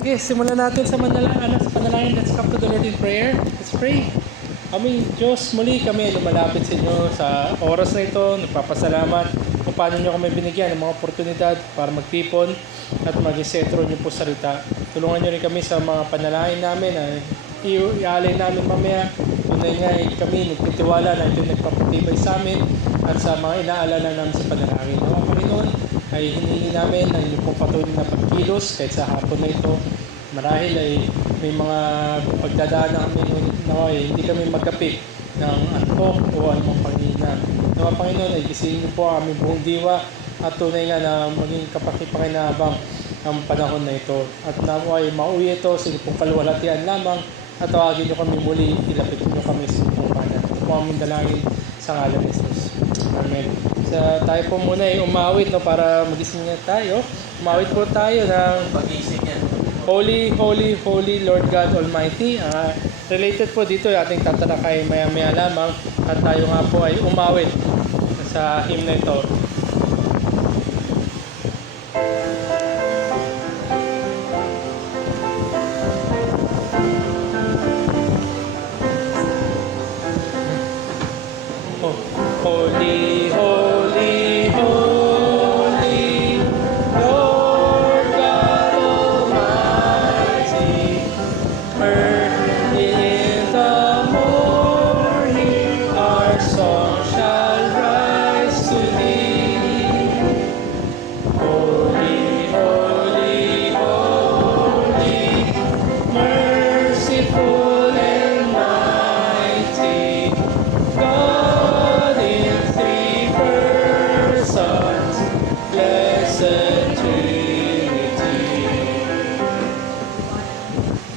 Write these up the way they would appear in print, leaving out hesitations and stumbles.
Sige, simulan natin sa panalangin. Let's come to the Lord in prayer. Let's pray. Aming Diyos, muli kami lumalapit sa inyo sa oras na ito. Nagpapasalamat kung paano nyo kami binigyan ng mga oportunidad para magtipon at maging sentro nyo po salita. Tulungan nyo rin kami sa mga panalangin namin na ialay namin mamaya. Tunay nga kami nagtitiwala na ito nagpapatibay sa amin at sa mga inaalala namin sa panalangin. Mga Panginoon, ay hinihingi namin ang inyong pong patuloy na pagkilos kahit sa hapon na ito. Marahil ay may mga pagdadaan na kami na hindi kami magkapit ng antok o anumang panghina. Mga Panginoon, ay gisingin niyo po ang aming buong diwa at tunay nga na maging kapakipakinabang ang panahon na ito. At naway mauwi ito sa inyong pong kaluwalhatian lamang at tawagin niyo kami muli, ilapit niyo kami sa inyong kanan. Ito po aming dalangin sa ngalan ni Jesus. Amen. Tayo po muna ay umawit para magising niya tayo. Umawit po tayo ng Pag-ising yan. Holy, Holy, Holy Lord God Almighty. Related po dito yung ating tatalakay maya-maya lamang at tayo nga po ay umawit sa hymn na ito. Holy, holy, holy, Lord God Almighty, early in the morning, our song shall rise to Thee. Holy, holy, holy, merciful and mighty, God in three persons, blessed Trinity.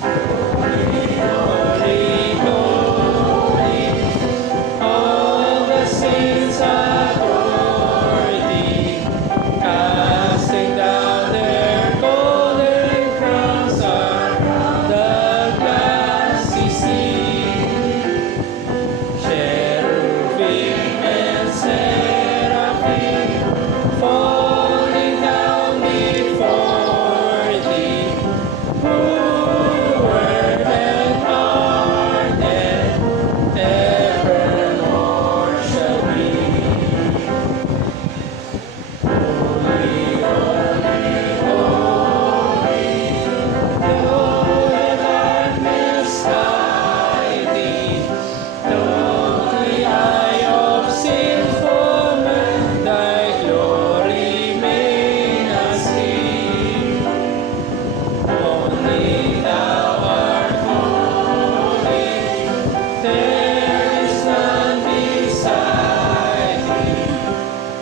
Holy, holy, holy, all the saints adore Thee, casting down their golden crowns on the glassy sea. Cherubim and seraphim falling down before Thee, who were and are dead, evermore shall be. Holy, holy, holy, Lord, darkness hide Thee, though the eye of sinful man Thy glory may not see. Only Thou art holy, there is none beside Thee,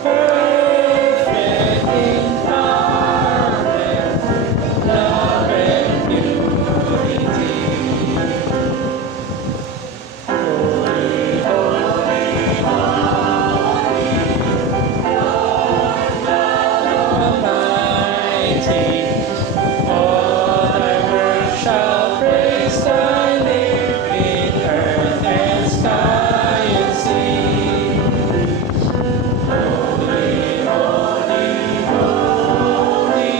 perfect in power and love and purity. Holy, holy, holy, Lord God Almighty, all Thy works shall praise Thy name in earth and sky and sea. Holy, holy, holy,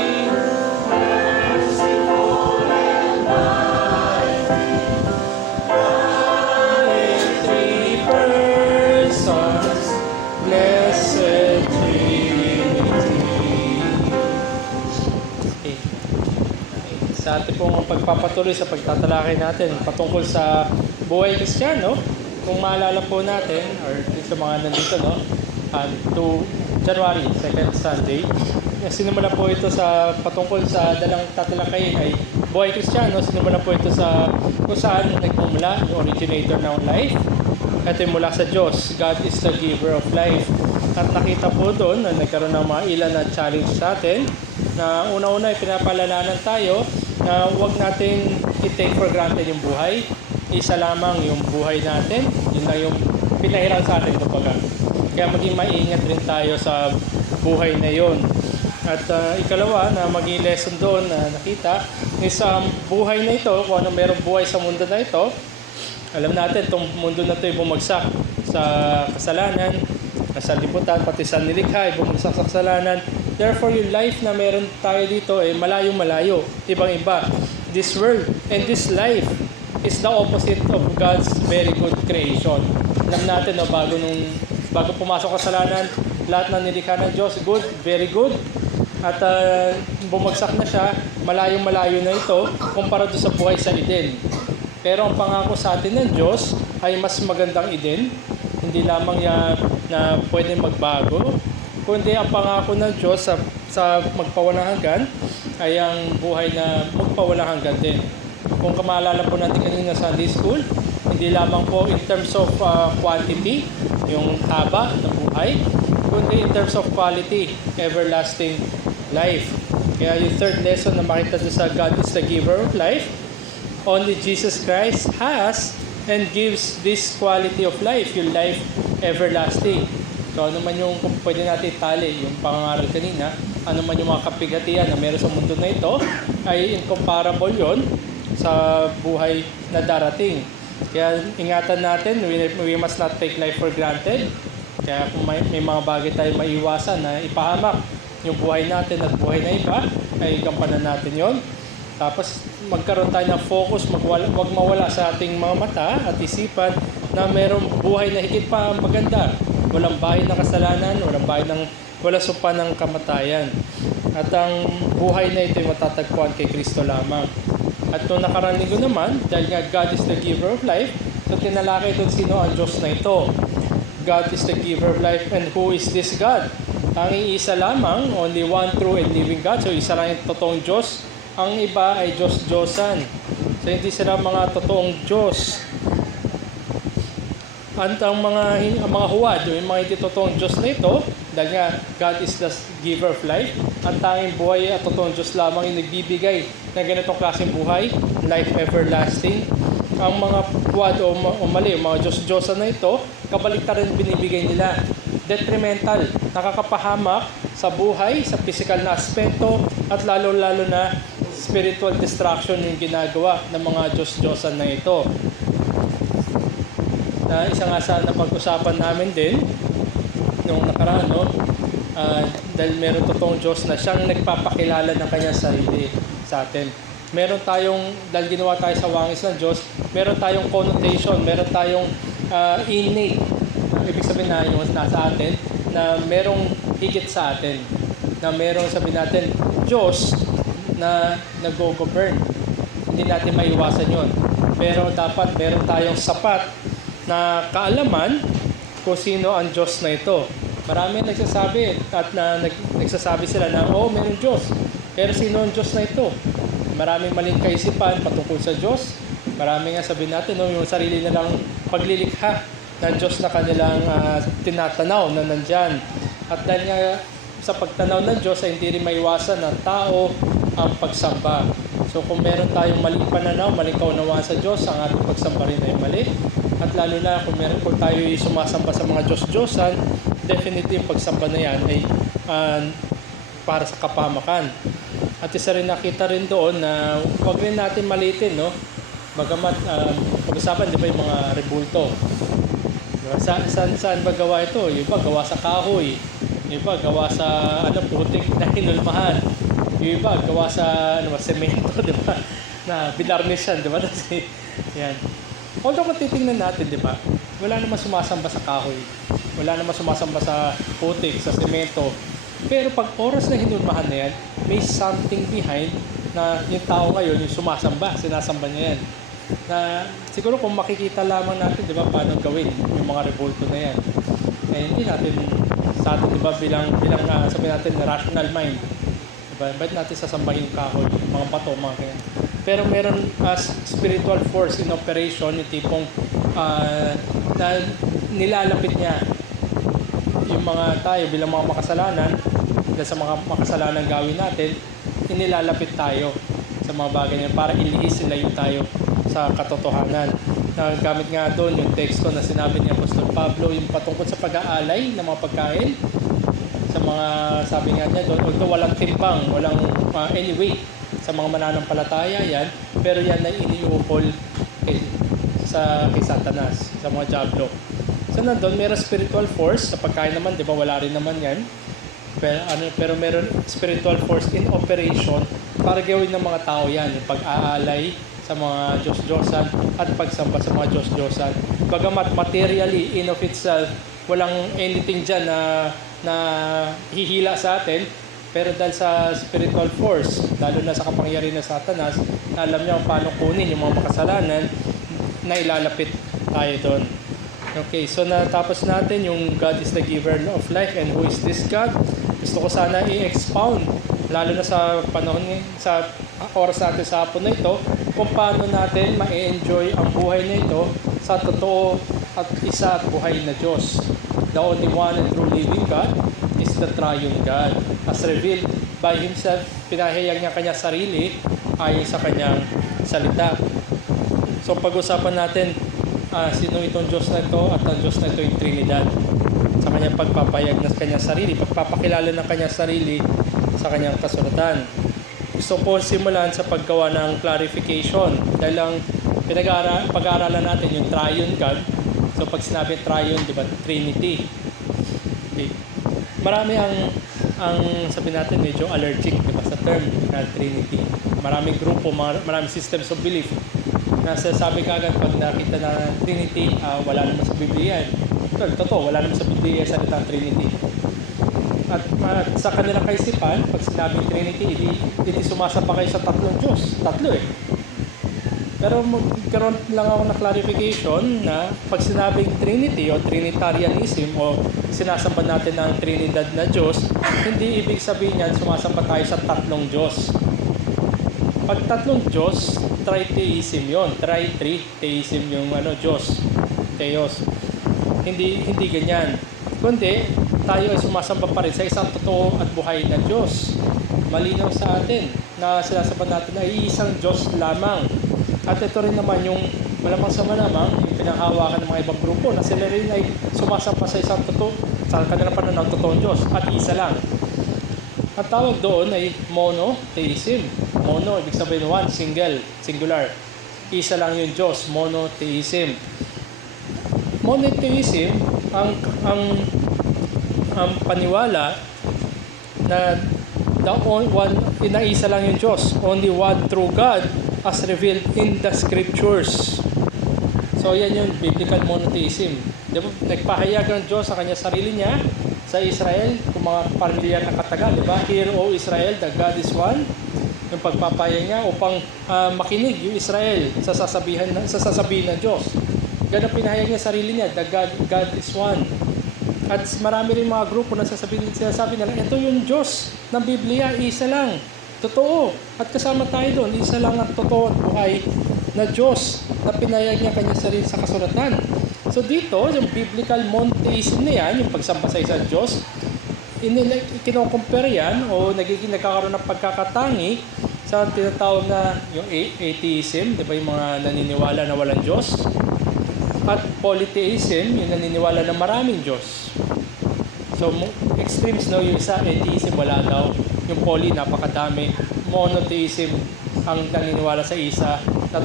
merciful and mighty, God in three persons, blessed Trinity. Okay. Sa ating pong pagpapatuloy sa pagtatalakay natin patungkol sa buhay Kristiyano, kung maalala po natin, or sa mga nandito, to January, 2nd Sunday, sinimula po ito sa patungkol sa dalang tatalakayin ay buhay Kristiyano. Sinimula po ito sa kung saan nagmumula yung originator ng life. Ito yung mula sa Diyos. God is the giver of life. At nakita po doon na nagkaroon ng mga ilan na challenge sa atin na una-una ay pinapaalalanan tayo na huwag natin i-take for granted yung buhay. Isa lamang yung buhay natin. Yun na yung pinahiran sa atin kumbaga. Kaya maging maingat rin tayo sa buhay na yon. At ikalawa na maging lesson doon na nakita is buhay na ito, kung anong merong buhay sa mundo na ito. Alam natin itong mundo na ito ay bumagsak sa kasalanan, sa liputan, pati sa nilikha ay bumagsak sa kasalanan. Therefore, yung life na meron tayo dito ay malayo-malayo, ibang-iba. This world and this life is the opposite of God's very good creation. Alam natin, no, bago pumasok kasalanan, lahat ng nilikha ng Diyos, good, very good. At bumagsak na siya, malayo-malayo na ito kumpara doon sa buhay sa Eden. Pero ang pangako sa atin ng Diyos ay mas magandang Eden. Hindi lamang yan na pwede magbago, kundi ang pangako ng Diyos sa magpawalang hanggan ay ang buhay na magpawalang hanggan din. Kung kamaalala po natin kanina sa Sunday School, hindi lamang po in terms of quantity, yung haba ng buhay, kundi in terms of quality, everlasting life. Kaya yung third lesson na makita doon sa God is the giver of life, only Jesus Christ has and gives this quality of life, yung life everlasting. So ano man yung kung pwede natin itali, yung pangangaral kanina, ano man yung mga kapighatian na meron sa mundo na ito, ay incomparable yon sa buhay na darating. Kaya ingatan natin, we must not take life for granted. Kaya kung may mga bagay tayo maiwasan na ipahamak yung buhay natin at buhay na iba, ay gampanan natin yon. Tapos magkaroon tayo ng focus, wag mawala sa ating mga mata at isipan na mayroong buhay na higit pa maganda. Walang bahay ng kasalanan, walang sumpa ng kamatayan. At ang buhay na ito ay matatagpuan kay Kristo lamang. At nung nakarang linggo naman, dahil nga God is the giver of life, so tinalakay doon sino ang Diyos na ito. God is the giver of life, and who is this God? Tanging isa lamang, only one true and living God. So isa lang yung totoong Diyos. Ang iba ay Diyos-Diyosan. So hindi sila mga totoong Diyos. At ang mga huwad, yung mga hindi totoong Diyos na ito, dahil nga God is the giver of life, ang tanging buhay at totoong Diyos lamang yung nagbibigay ng ganitong klaseng buhay, life everlasting. Ang mga huwad o mali, mga Diyos-Diyosan na ito, kabaliktaran binibigay nila. Detrimental, nakakapahamak sa buhay, sa physical na aspeto, at lalo-lalo na spiritual destruction yung ginagawa ng mga Diyos-Diyosan na ito. Na isa nga sa napag-usapan namin din noong nakaraan, dahil meron totoong Diyos na siyang nagpapakilala ng kanyang sarili sa atin. Meron tayong, dahil ginawa tayo sa wangis ng Diyos, meron tayong connotation, meron tayong innate, ibig sabihin na yung nasa atin, na merong higit sa atin, na merong sabihin natin, Diyos na nag-govern. Hindi natin maiwasan yon. Pero dapat meron tayong sapat na kaalaman kung sino ang Diyos na ito. Marami nagsasabi at nagsasabi sila na, meron Diyos. Pero sino ang Diyos na ito? Maraming maling kaisipan patungkol sa Diyos. Marami nga sabihin natin, yung sarili nilang paglilikha ng Diyos na kanilang tinatanaw na nandyan. At dahil nga sa pagtanaw ng Diyos ay hindi rin maiwasan na tao ang pagsamba. So kung meron tayong maling pananaw, maling kaunawaan sa Diyos, ang ating pagsamba rin ay mali. At lalo na kung tayo ay sumasamba sa mga Diyos-Diyosan, definitely yung pagsamba na yan ay para sa kapamakan. At isa rin nakita rin doon na huwag rin natin malitin, no? Bagamat pag-usapan, di ba, yung mga rebulto. Diba? Saan ba gawa ito? Yung iba gawa sa kahoy. Yung iba gawa sa putik na hinulmahan. Yung iba gawa sa semento, di ba? Na binarnish yan, di ba? Yan. Although kung titingnan natin, di ba? Wala naman sumasamba sa kahoy. Wala naman sumasamba sa putik, sa semento. Pero pag oras na hinulmahan na yan, may something behind na yung tao ngayon, yung sumasamba, sinasamba niya yan. Na siguro kung makikita lamang natin, di ba, paano gawin yung mga revolto na yan. Eh, hindi natin, sa atin, di ba, bilang sabihin natin, rational mind. Diba? Ba't natin sasambahin yung kahoy, mga bato, mga kaya. Pero meron spiritual force in operation, yung tipong na nilalapit niya yung mga tayo bilang mga makasalanan, dahil sa mga makasalanan gawin natin, inilalapit tayo sa mga bagay niya para ilihis sila yung tayo sa katotohanan. Gamit nga doon yung teksto na sinabi ni Apostol Pablo, yung patungkol sa pag-aalay ng mga pagkain, sa mga sabi nga niya doon, although walang timbang, walang any weight sa mga mananampalataya yan, pero yan ay iniuukol kay Satanas, sa mga diablo. So nandun, mayroong spiritual force sa pagkain naman, di ba, wala rin naman yan. pero meron spiritual force in operation para gawin ng mga tao yan, yung pag-aalay sa mga Diyos-Diyosan at pagsamba sa mga Diyos-Diyosan. Bagamat materially in of itself, walang anything dyan na hihila sa atin, pero dahil sa spiritual force, lalo na sa kapangyarihan ng Satanas, na alam niya kung paano kunin yung mga makasalanan, na ilalapit tayo doon. Okay, so natapos natin yung God is the giver of life and who is this God. Gusto ko sana i-expound, lalo na sa panahon, sa oras natin sa hapon na ito, kung paano natin ma-enjoy ang buhay na ito sa totoo at isa at buhay na Diyos. The only one and true living God is the triune God. As revealed by Himself, pinahayag niya kanya sarili ayon sa kanyang salita. So pag-usapan natin sino itong Diyos na ito at ang Diyos na ito yung Trinidad. Sa kanyang pagpapahayag ng kanyang sarili, pagpapakilala ng kanyang sarili sa kanyang kasulatan. Gusto ko simulan sa paggawa ng clarification dahil ang pag-aaralan natin yung triune God. So pag sinabi triune, di ba, Trinity. Okay. Marami ang sabi natin medyo allergic, di ba, sa term na Trinity. Maraming grupo, maraming systems of belief na sabi kagad pag nakita na Trinity, wala naman sa Biblia. Totoo, wala naman sa Biblia sa salitang Trinity. At sa kanilang kaisipan, pag sinabing Trinity, hindi sumasapa kayo sa tatlong Diyos. Tatlo eh. Pero magkaroon lang ako na clarification na pag sinabing Trinity o Trinitarianism o sinasamba natin ang Trinidad na Diyos, hindi ibig sabihin yan sumasamba tayo sa tatlong Diyos. Pag tatlong Diyos, tritheism yon, tritheism yung Diyos, Theos. Hindi ganyan. Kundi tayo ay sumasamba pa rin sa isang totoo at buhay na Diyos. Malinaw sa atin na sinasamba natin ay isang Diyos lamang. At ito rin naman yung malamang sa malamang yung pinanghawakan ng mga ibang grupo na sila rin ay sumasamba sa isang totoo, sa kanilang pananaw totoong Diyos at isa lang. Ang tawag doon ay monotheism. Mono, ibig sabihin one, singular. Isa lang yung Diyos, monotheism. Monotheism, ang paniwala na isa lang yung Diyos, only one true God as revealed in the scriptures. So yan yung biblical monotheism. Diba? Nagpahayag ng Diyos sa kanya sarili niya sa Israel, kung mga pamilyar na katagal, diba? Hear, O Israel, the God is one. Yung pagpapahayag niya upang makinig yung Israel sa sasabihin ng Diyos. Ganun pinahayag niya sarili niya, the God is one. At marami rin mga grupo na sinasabi nila, ito yung Diyos ng Biblia, isa lang. Totoo. At kasama tayo doon, isa lang ang totoo at buhay na Diyos na pinahayag niya kanya sarili sa kasulatan. So dito, yung biblical monotheism na yan, yung pagsamba sa isang Diyos, kinocompare yan o nagkakaroon ng pagkakatangi sa tinatawag na yung atheism, di ba, yung mga naniniwala na walang Diyos, at polytheism, yung naniniwala na maraming Diyos. So extremes, no, yung isa atheism, wala daw, yung poly, napakadami, monotheism, ang naniniwala sa isa na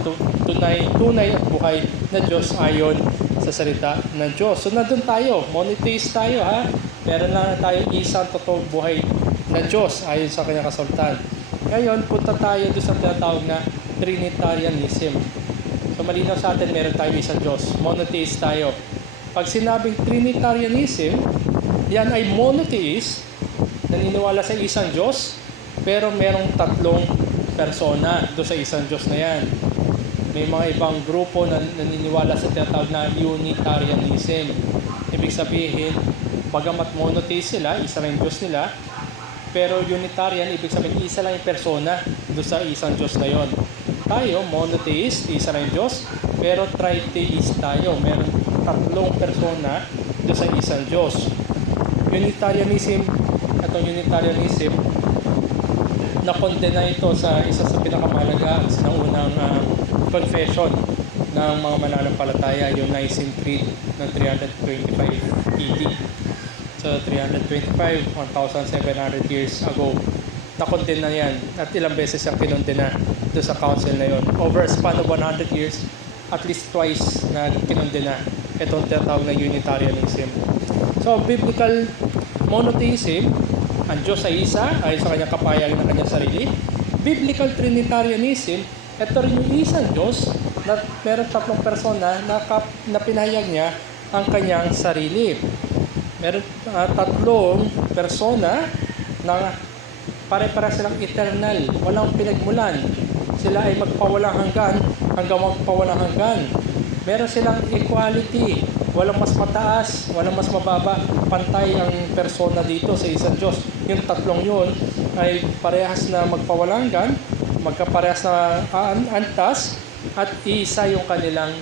tunay at buhay na Diyos ayon sa salita ng Diyos. So nandun tayo, monotheist tayo, ha. Meron na tayong isang totoong buhay na Diyos ayon sa kanyang kasulatan. Ngayon, punta tayo doon sa tinatawag na Trinitarianism. So malinaw sa atin, meron tayong isang Diyos. Monotheist tayo. Pag sinabing Trinitarianism, yan ay monotheist, naniniwala sa isang Diyos, pero merong tatlong persona doon sa isang Diyos na yan. May mga ibang grupo na naniniwala sa tinatawag na Unitarianism. Ibig sabihin, bagamat monotheist sila, isa lang yung Diyos nila, pero Unitarian, ibig sabihin, isa lang yung persona doon sa isang Diyos na yon. Tayo, monotheist, isa lang yung Diyos, pero tritheist tayo. Meron tatlong persona doon sa isang Diyos. Unitarianism, na-condemn ito sa isa sa pinakamahalaga sa unang confession ng mga mananampalataya, yung Nicene Creed ng 325 AD. So 325, 1,700 years ago, na-condemn na yan. At ilang beses ang kinondena doon sa council na yon. Over a span of 100 years, at least twice na kinondena itong tinatawag na Unitarianism. So biblical monotheism, ang Diyos ay isa, ayon sa kanyang kapahayagan ng kanyang sarili. Biblical Trinitarianism, ito rin yung isang Diyos na meron tatlong persona na pinahayag niya ang kanyang sarili. Meron tatlong persona na pare-para silang eternal, walang pinagmulan. Sila ay magpawalang hanggan hanggang magpawalang hanggan. Meron silang equality, walang mas mataas, walang mas mababa. Pantay ang persona dito sa isang Diyos. Yung tatlong yun ay parehas na magpawalang hanggan, magkaparehas na antas, at isa yung kanilang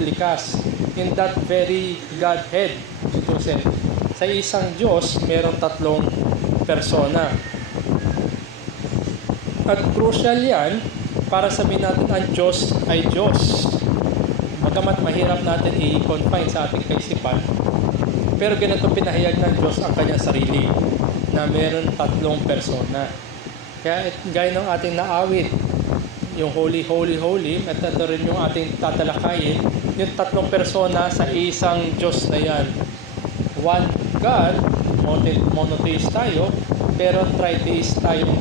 likas. In that very Godhead, Joseph. Sa isang Diyos, meron tatlong persona. At crucial yan para sabihin natin ang Diyos ay Diyos. Bagamat mahirap natin i-confine sa ating kaisipan, pero ganito pinahayag ng Diyos ang kanyang sarili na meron tatlong persona. Kaya gaya ng ating naawit, yung Holy, Holy, Holy, at ito rin yung ating tatalakayin, yung tatlong persona sa isang Diyos na yan. One God, monotheist tayo, pero tritheist tayo,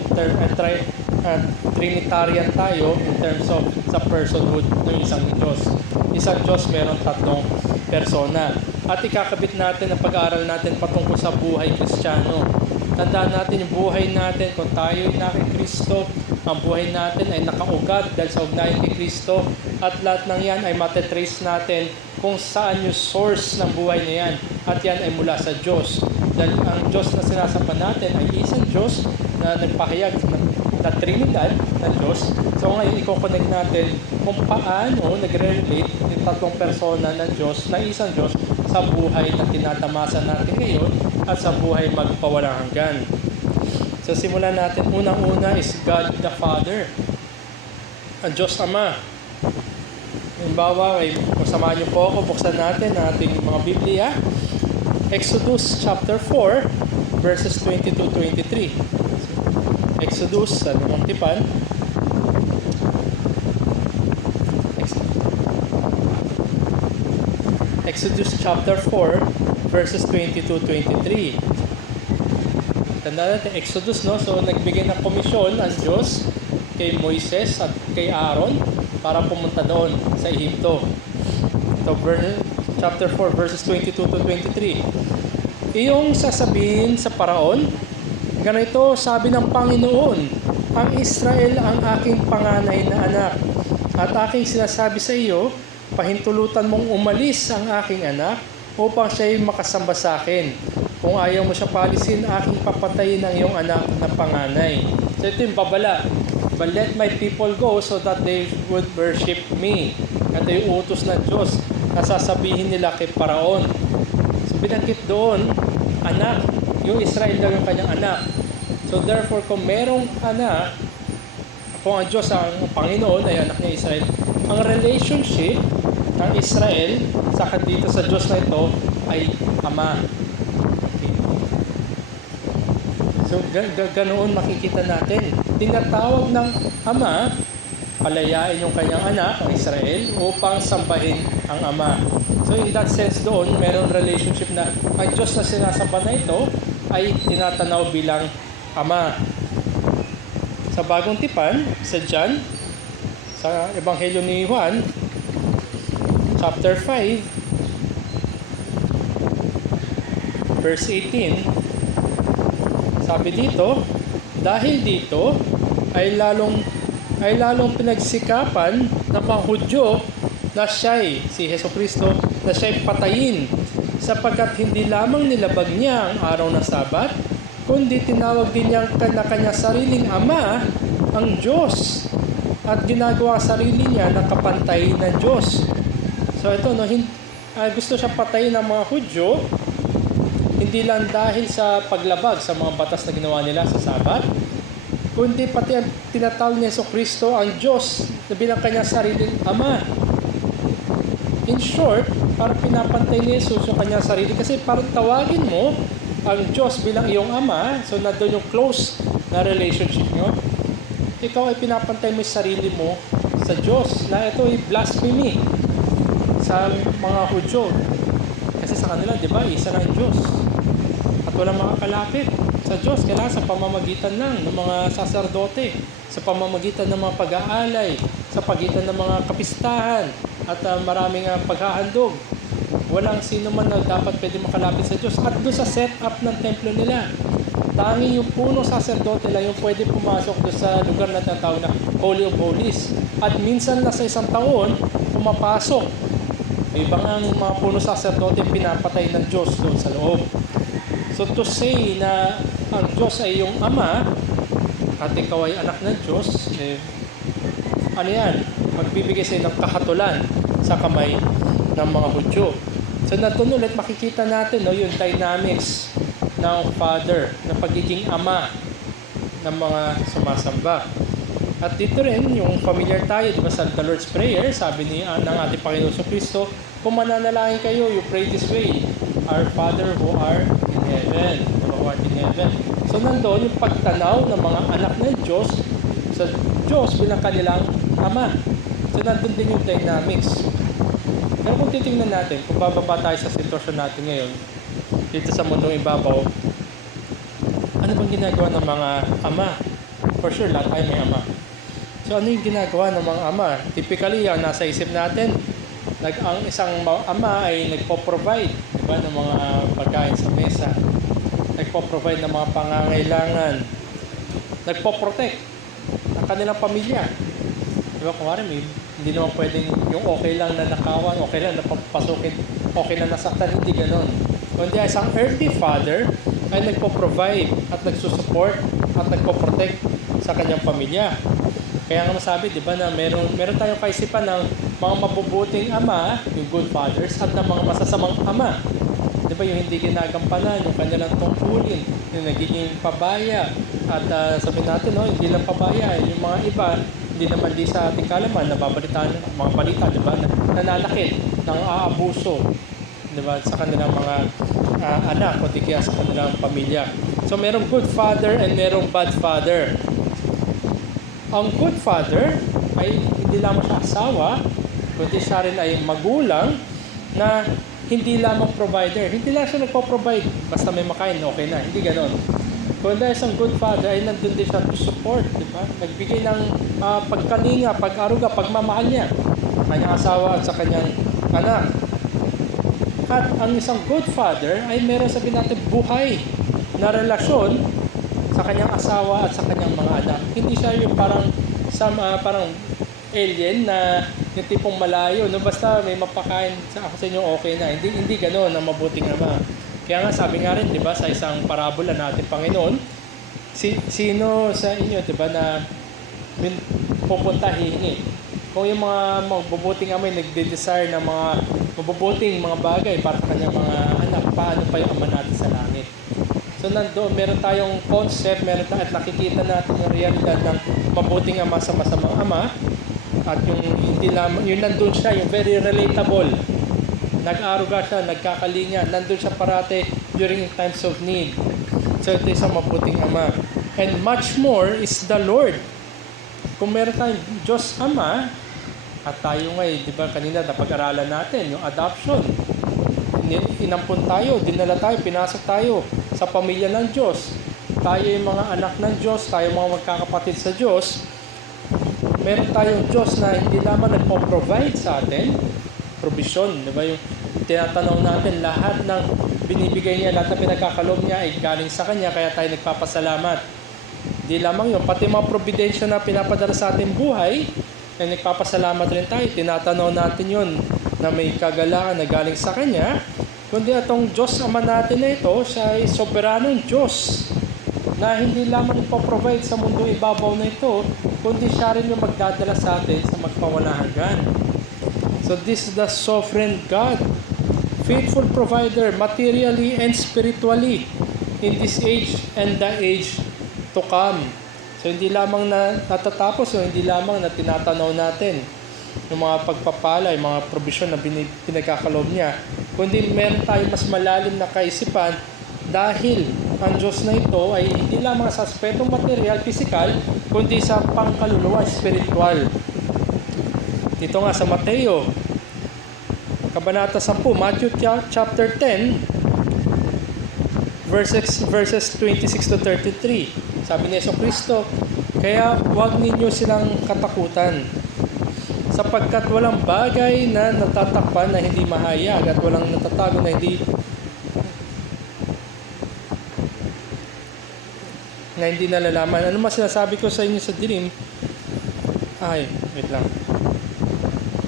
Trinitarian tayo in terms of sa personhood ng isang Diyos. Isang Diyos meron tatlong persona. At ikakabit natin ang pag-aaral natin patungkol sa buhay Kristiyano. Tandaan natin yung buhay natin kung tayo ay na kay Kristo, ang buhay natin ay nakaugat dahil sa ugnayan kay Kristo, at lahat ng yan ay matetrace natin kung saan yung source ng buhay na yan, at yan ay mula sa Diyos. Dahil ang Diyos na sinasapan natin ay isang Diyos na nagpahayag na Trinidad ng Diyos. So ngayon, i-connect natin kung paano nagre-relate yung tatlong persona ng Diyos, na isang Diyos, sa buhay na tinatamasa natin ngayon at sa buhay magpawalang hanggan. So simulan natin. Unang-una is God the Father. Ang Diyos Ama. Halimbawa, samahan niyo po ako, buksan natin ang ating mga Biblia. Exodus chapter 4, verses 22-23. Exodus, sa lumang tipan. Exodus chapter 4, verses 22-23. Tandaan natin, Exodus, no? So, nagbigay ng komisyon ang Diyos kay Moises at kay Aaron para pumunta doon sa Ehipto. So, chapter 4, verses 22-23. Iyong sasabihin sa Paraon, ganito sabi ng Panginoon, ang Israel ang aking panganay na anak, at aking sinasabi sa iyo, pahintulutan mong umalis ang aking anak upang siya'y makasamba sa akin. Kung ayaw mo siya palisin, aking papatayin ang iyong anak na panganay. So ito yung babala. But let my people go so that they would worship me. Ito yung utos ng Diyos na sasabihin nila kay Paraon. So binanggit doon, anak. Yung Israel daw yung kanyang anak. So therefore, kung merong anak, kung ang Diyos ang Panginoon ay anak niya Israel, ang relationship ng Israel sa dito sa Diyos na ito ay Ama. Okay. So ganoon makikita natin. Tinatawag ng Ama, palayain yung kanyang anak, ang Israel, upang sambahin ang Ama. So in that sense doon, merong relationship na ang Diyos na sinasamba na ito ay tinatanaw bilang Ama. Sa Bagong Tipan, sa John, sa Ebanghelyo ni Juan, chapter 5, verse 18, sabi dito, dahil dito ay lalong pinagsikapan ng mga Hudyo na siya'y, si Jesucristo, na siya'y patayin, sapagkat hindi lamang nilabag niya ang araw ng Sabat, kundi tinawag din niya kanya sariling Ama, ang Diyos, at ginagawa sarili niya na kapantay ng Diyos. So ito, no, gusto siya patayin ng mga Hudyo, hindi lang dahil sa paglabag sa mga batas na ginawa nila sa Sabat, kundi pati ang tinatawag ni Jesucristo ang Diyos na bilang kanyang sariling Ama. In short, parang pinapantay ni Jesus yung kanyang sarili kasi parang tawagin mo ang Diyos bilang iyong Ama, so na doon yung close na relationship nyo. Ikaw ay pinapantay mo yung sarili mo sa Diyos na ito ay blasphemy sa mga Hudyo. Kasi sa kanila, di ba, isa lang Diyos. At walang makakalapit. sa Diyos, kailangan sa pamamagitan lang ng mga saserdote, sa pamamagitan ng mga pag-aalay, sa pagitan ng mga kapistahan, at maraming paghahandog. Walang sino man na dapat pwede makalapit sa Diyos. At doon sa setup ng templo nila, tanging yung punong saserdote lang yung pwede pumasok doon sa lugar na tinatawag na Holy of Holies. At minsan na sa isang taon, pumapasok. Ibang ang mga punong saserdote pinapatay ng Diyos doon sa loob. So to say na ang Diyos ay yung Ama at ikaw ay anak ng Diyos, ano yan? Magbibigay sa ng kahatulan sa kamay ng mga Hudyo. So natin ulit makikita natin yung dynamics ng Father, ng pagiging Ama ng mga sumasamba. At dito rin, yung familiar tayo, di ba sa The Lord's Prayer, sabi ng ating Panginoon Kristo, kung mananalangin kayo, you pray this way, Our Father who art in heaven, who art in heaven. So nandoon yung pagtanaw ng mga anak ng Diyos sa Diyos bilang kanilang Ama. So nandun din yung dynamics. Pero kung titingnan natin, kung bababa tayo sa sitwasyon natin ngayon, dito sa mundong ibabaw, ano bang ginagawa ng mga ama? For sure, lahat tayo may ama. So ano yung ginagawa ng mga ama? Typically, ang nasa isip natin, ang isang ama ay nagpo-provide, diba, ng mga pagkain sa mesa, nagpo-provide ng mga pangangailangan, nagpo-protect ng kanilang pamilya. Diba, kung hindi naman pwedeng yung okay lang na nakawan, okay lang na papasukin, okay lang nasaktan, hindi ganon. Kundi isang earthly father ay nagpo-provide at nagsusupport at nagpo-protect sa kanyang pamilya. Kaya nga masabi, di ba, na meron tayong kaisipan ng mga mabubuting ama, yung good fathers, at ng mga masasamang ama. Di ba, yung hindi ginagampanan, yung kanilang tungkulin, yung nagiging pabaya. At sabihin natin, hindi lang pabaya, yung mga iba, hindi naman di sa ating kalaman, nababalitaan mga balita, di ba, nananakit ng aabuso, di ba, sa kanilang mga anak o di kaya sa kanilang pamilya. So, merong good father and merong bad father. Ang good father ay hindi lamang siya asawa, kundi siya rin ay magulang na hindi lamang provider. Hindi lang siya nagpo-provide, basta may makain, okay na. Hindi ganon. Kundi isang good father ay nandun din siya to support, di ba? Nagbigay ng pagkalinga, pag-aruga, pagmamahal niya sa kanyang asawa at sa kanyang anak. At ang isang good father ay meron sabihin natin buhay na relasyon sa kanyang asawa at sa kanyang mga anak. Hindi siya yung parang alien na yung tipong malayo, no, basta may mapakain sa inyo, okay na. Hindi ganoon ang mabuting ama. Kaya nga sabi nga rin, 'di ba, sa isang parabola natin Panginoon, sino sa inyo, 'di ba, na pupunta hihingi? Kung yung mga mabubuting ama ay nagde-desire ng mga mabubuting mga bagay para sa kanyang mga anak, paano pa yung ama natin sa langit? So nandoon, meron tayong concept, at nakikita natin yung realidad ng mabuting ama sa masamang ama. At yung hindi lamang, yung nandun siya, yung very relatable. Nag-aruga siya, nagkakalinga, nandun siya parate during times of need. So ito isang mabuting ama. And much more is the Lord. Kung meron tayong Diyos Ama, at tayo ngayon, di ba kanina napag-aralan natin, yung adoption. Inampun tayo, dinala tayo, pinasok tayo sa pamilya ng Diyos. Tayo yung mga anak ng Diyos, tayo mga magkakapatid sa Diyos. Meron tayong Diyos na hindi lamang nagpo-provide sa atin, provision, di ba, yung tinatanaw natin, lahat ng binibigay niya, lahat ng pinagkakaloob niya ay galing sa Kanya, kaya tayo nagpapasalamat. Hindi lamang yun, pati mga providensya na pinapadala sa ating buhay, na nagpapasalamat rin tayo, tinatanaw natin yun, na may kagalangan na galing sa Kanya, kundi atong Diyos Ama natin na ito, siya ay soberanong Diyos, na hindi lamang nagpo-provide sa mundo ibabaw na ito, kundi siya rin yung magdadala sa atin sa magpawalang hanggan. So this is the sovereign God, faithful provider, materially and spiritually, in this age and the age to come. So hindi lamang na natatapos, o hindi lamang na tinatanaw natin yung mga pagpapala, yung mga provision na pinagkakaloob niya, kundi meron tayong mas malalim na kaisipan dahil ang Diyos na ito ay hindi lamang sa aspetong material, physical, kundi sa pangkaluluwa, spiritual. Dito nga sa Mateo, Kabanata 10, Matthew chapter 10, verses 26 to 33. Sabi ni Jesucristo, kaya huwag ninyo silang katakutan, sapagkat walang bagay na natatakpan na hindi mahayag at walang natatago na hindi nalalaman. Ano mas sinasabi ko sa inyo sa dilim? Ay, wait lang.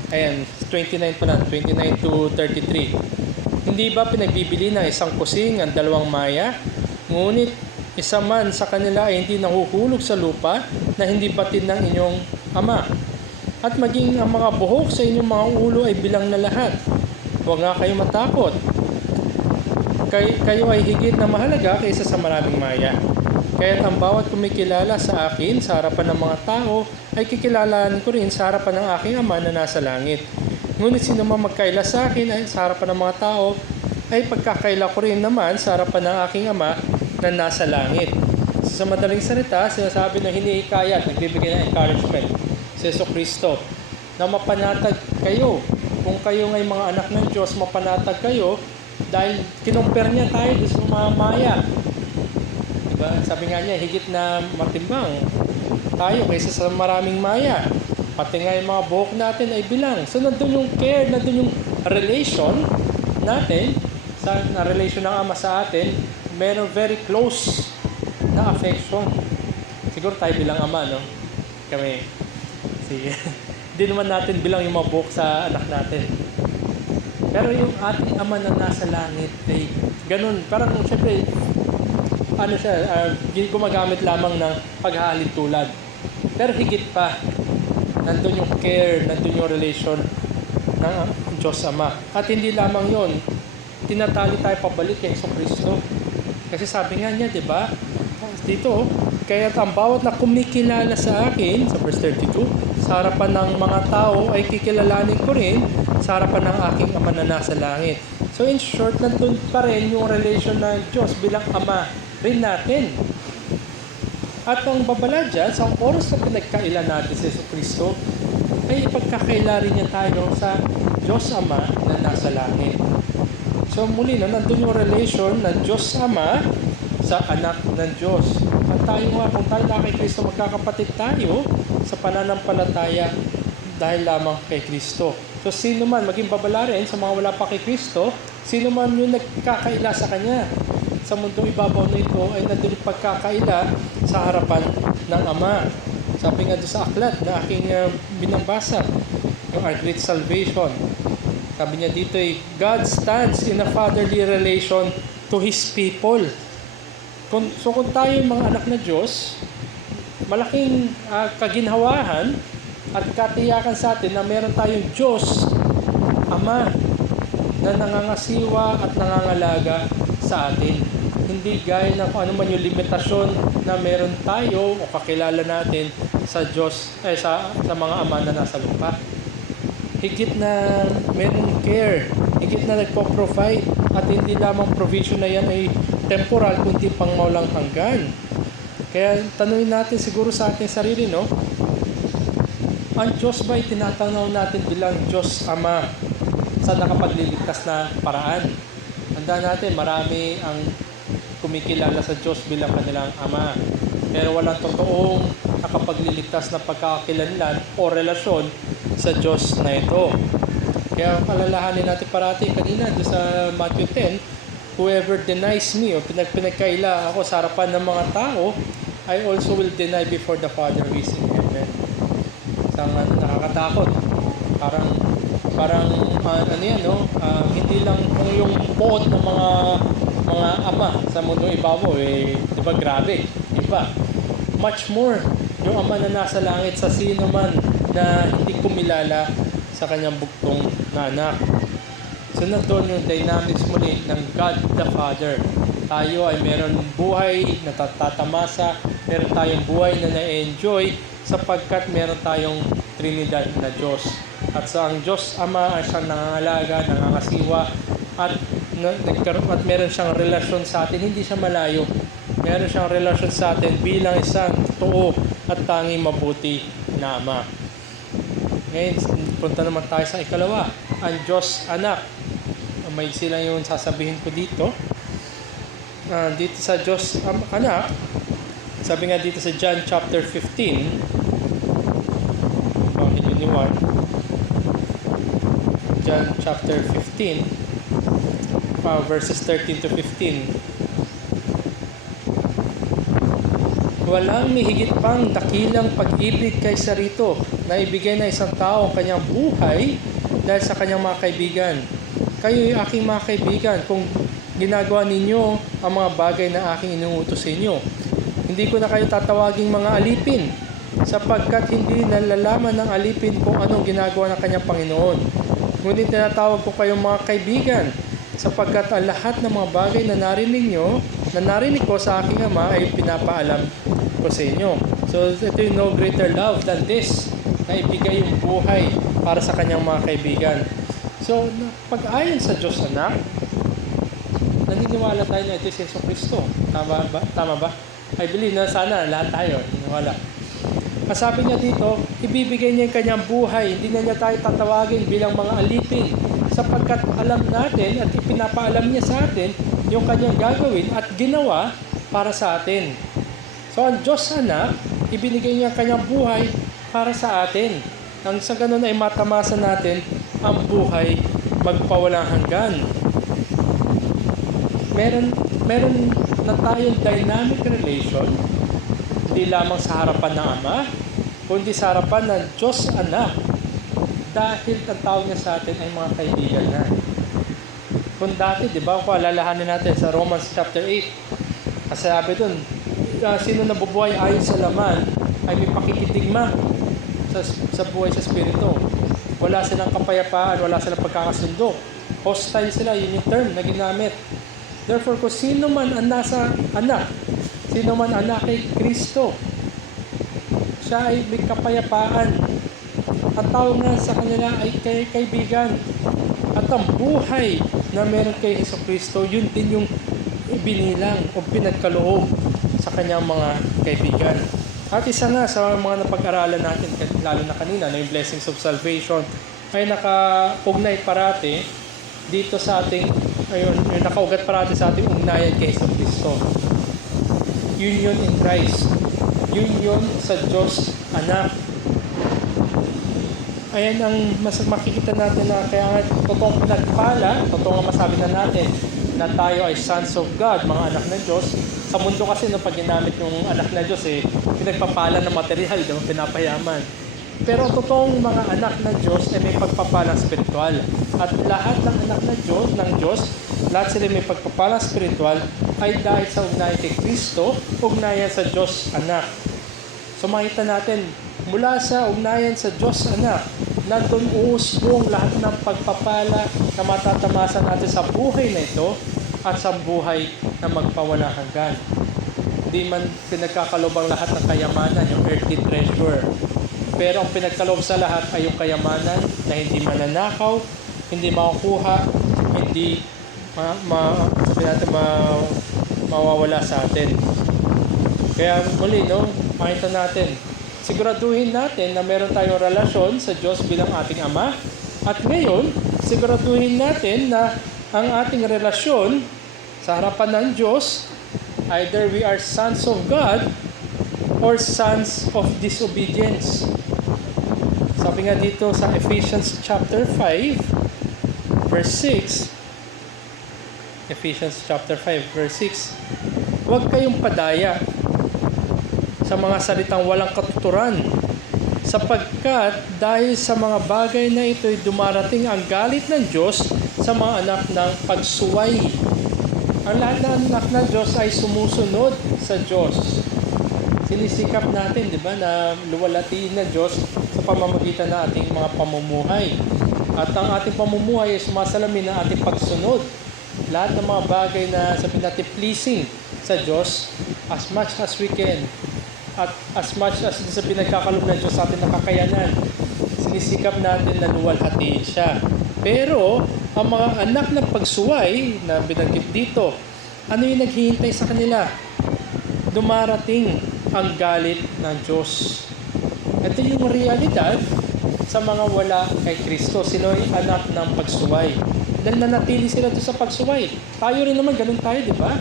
Ayan, 29 pa lang, 29 to 33. Hindi ba pinagbibili ng isang kusing ang dalawang maya? Ngunit isa man sa kanila ay hindi nahuhulog sa lupa na hindi batid ng inyong ama. At maging ang mga buhok sa inyong mga ulo ay bilang na lahat. Huwag nga kayo matakot. Kayo ay higit na mahalaga kaysa sa maraming maya. Kaya't ang bawat kumikilala sa akin sa harapan ng mga tao ay kikilalaan ko rin sa harapan ng aking ama na nasa langit. Ngunit sino man magkaila sa akin ay sa harapan ng mga tao ay pagkakaila ko rin naman sa harapan ng aking ama na nasa langit. Sa madaling salita, sinasabi na hinihikayat, nagbibigay ng encouragement si Jesucristo na mapanatag kayo. Kung kayo ngay mga anak ng Diyos, mapanatag kayo dahil kinumpir niya tayo sa mga maya. Diba? Sabi nga niya, higit na matimbang tayo kaysa sa maraming maya. Pati nga yung mga buhok natin ay bilang. So nandun yung care, nandun yung relation natin, na relation ng ama sa atin, meron very close na affection. Siguro tayo bilang ama, no? Kami. Sige. Hindi naman natin bilang yung mga buhok sa anak natin. Pero yung ating ama na nasa langit ay ganun. Parang syempre, gumagamit lamang ng paghahalin tulad. Pero higit pa, nandun yung care, nandun yung relation ng Diyos Ama. At hindi lamang yon, tinatali tayo pabalik kay Jesucristo. Kasi sabi nga niya, di ba? Dito, kaya ang bawat na kumikilala sa akin, sa verse 32, sa harapan ng mga tao ay kikilalanin ko rin sa harapan ng aking Ama na nasa langit. So in short, nandun pa rin yung relation ng Diyos bilang Ama rin natin. At ang babala dyan, sa oras na pinagkaila natin sa Jesucristo, ay ipagkakaila rin niya tayo sa Diyos Ama na nasa langit. So muli na, nandun yung relation ng Diyos Ama sa anak ng Diyos. At tayo nga, kung tayo na kay Kristo, magkakapatid tayo sa pananampalataya dahil lamang kay Kristo. So sino man, maging babala rin sa mga wala pa kay Kristo, sino man yung nagkakaila sa Kanya sa mundong ibabaw na ito ay nandun yung pagkakaila sa harapan ng Ama. Sabi nga doon sa aklat na aking binabasa, yung Our Great Salvation. Sabi niya dito ay, God stands in a fatherly relation to His people. So kung tayo yung mga anak na Diyos, malaking kaginhawahan at katiyakan sa atin na meron tayong Diyos, Ama, na nangangasiwa at nangangalaga sa atin. Hindi gaya ng kung ano man yung limitasyon na meron tayo o kakilala natin sa Diyos, sa mga ama na nasa lupa. Higit na meron care, higit na nagpo-provide, at hindi lamang provision na yan ay temporal, kundi pang maulang hanggan. Kaya tanungin natin siguro sa ating sarili, no? Ang Diyos ba ay tinatanaw natin bilang Diyos Ama sa nakapagliligtas na paraan? Tandaan natin, marami ang kumikilala sa Diyos bilang kanilang Ama. Pero walang totoong nakapagliligtas na pagkakakilanlan o relasyon sa Diyos na ito. Kaya palalahanin natin parati kanina doon sa Matthew 10, whoever denies me o pinagkaila ako sa harapan ng mga tao, I also will deny before the Father who is in heaven. Isang nakakatakot. Parang ano yan, no? Hindi lang yung poot ng mga ama sa mundong ibabaw, di ba, grabe, di ba? Much more, yung Ama na nasa langit sa sino man na hindi kumilala sa kanyang bugtong na anak. So nandun yung dynamics muli ng God the Father. Tayo ay meron buhay na tatamasa, meron tayong buhay na na-enjoy sapagkat meron tayong Trinidad na Diyos. At sa ang Diyos Ama ay siyang nangangalaga, nangangasiwa, at meron siyang relasyon sa atin, hindi siya malayo. Meron siyang relasyon sa atin bilang isang totoo at tanging mabuti na Ama. Ngayon, punta naman tayo sa ikalawa, ang Diyos Anak. May sila yung sasabihin ko dito. dito sa Diyos anak, sabi nga dito sa John chapter 15, Evangelyo ni Juan, John chapter 15, verses 13 to 15. Walang mihigit pang dakilang pag-ibig kaysa rito na ibigay na isang tao ang kanyang buhay dahil sa kanyang mga kaibigan. Kayo'y aking mga kaibigan kung ginagawa ninyo ang mga bagay na aking inuutos sa inyo. Hindi ko na kayo tatawaging mga alipin sapagkat hindi nalalaman ng alipin kung anong ginagawa ng kanyang Panginoon. Ngunit tinatawag ko kayong mga kaibigan sapagkat ang lahat ng mga bagay na narinig ko sa aking Ama ay pinapaalam ko sa inyo. So ito yung no greater love than this, na ibigay yung buhay para sa kanyang mga kaibigan. So pag-ayon sa Diyos Anak, naniniwala tayo na ito si Yesu Cristo. Tama ba? I believe na sana lahat tayo naniniwala. Sabi niya dito, ibibigay niya yung kanyang buhay. Hindi na niya tayo tatawagin bilang mga alipin sapagkat alam natin at ipinapaalam niya sa atin yung kanyang gagawin at ginawa para sa atin. So ang Diyos Anak, ibinigay niya ang kanyang buhay para sa atin. Nang sa ganun ay matamasa natin ang buhay magpawalang hanggan. Meron na tayong dynamic relation, hindi lamang sa harapan ng Ama, kundi sa harapan ng Diyos Anak, dahil ang tawag niya sa atin ay mga kaibigan na. Kung dati, di ba, kung alalahanin natin sa Romans chapter 8, kasi sabi dun, sino nabubuhay ayon sa laman ay may pakikitigma sa buhay sa Espiritu. Wala silang kapayapaan, wala silang pagkakasundo. Hostile sila, yun yung term na ginamit. Therefore, kung sino man ang nasa anak, sino man anak kay Kristo, siya ay may kapayapaan. Ang tawag nga sa kanila ay kaibigan. At ang buhay na meron kay Hesus Kristo, yun din yung ibinilang o pinagkaloob sa kanyang mga kaibigan. At isa nga sa mga napag-aralan natin, lalo na kanina, na yung blessings of salvation, ay nakaugnay parati dito sa ating, ay nakaugat parati sa ating ugnayan kay Hesus Kristo. Union in Christ. Union sa Diyos Anak. Ayan ang makikita natin na kaya nga totoong pinagpala, totoong masabi na natin na tayo ay sons of God, mga anak ng Diyos. Sa mundo kasi pag ginamit yung anak ng Diyos, pinagpapala ng material, pinapayaman. Pero totoong mga anak ng Diyos ay may pagpapalang spiritual. At lahat ng anak ng Diyos, lahat sila may pagpapalang spiritual ay dahil sa ugnayan kay Kristo, ugnayan sa Diyos Anak. So makita natin, mula sa ugnayan sa Diyos Anak, nandun uusbong lahat ng pagpapala na matatamasa natin sa buhay na ito at sa buhay na magpawalang hanggan. Hindi man pinagkakalob ang lahat ng kayamanan, yung earthly treasure. Pero ang pinagkaloob sa lahat ay yung kayamanan na hindi mananakaw, hindi makukuha, hindi mawawala sa atin. Kaya muli, makita natin, siguraduhin natin na meron tayong relasyon sa Diyos bilang ating Ama. At ngayon, siguraduhin natin na ang ating relasyon sa harapan ng Diyos, either we are sons of God or sons of disobedience. Sabi nga dito sa Ephesians chapter 5, verse 6, Ephesians chapter 5, verse 6, huwag kayong padaya sa mga salitang walang katuturan, sapagkat dahil sa mga bagay na ito'y dumarating ang galit ng Diyos sa mga anak ng pagsuway. Ang lahat ng anak ng Diyos ay sumusunod sa Diyos. Sinisikap natin, di ba, na luwalatiin ng Diyos sa pamamagitan ng ating mga pamumuhay. At ang ating pamumuhay ay sumasalamin ng ating pagsunod. Lahat ng mga bagay na sabihin natin pleasing sa Diyos, as much as we can, at as much as sa pinagkakalob ng Diyos sa ating nakakayanan, sinisikap natin na luwalhatiin siya. Pero, ang mga anak ng pagsuway na binanggit dito, ano yung naghihintay sa kanila? Dumarating ang galit ng Diyos. Ito yung realidad sa mga wala kay Kristo. Sila ay anak ng pagsuway. Dahil nanatili sila doon sa pagsuway. Tayo rin naman, ganun tayo, di ba?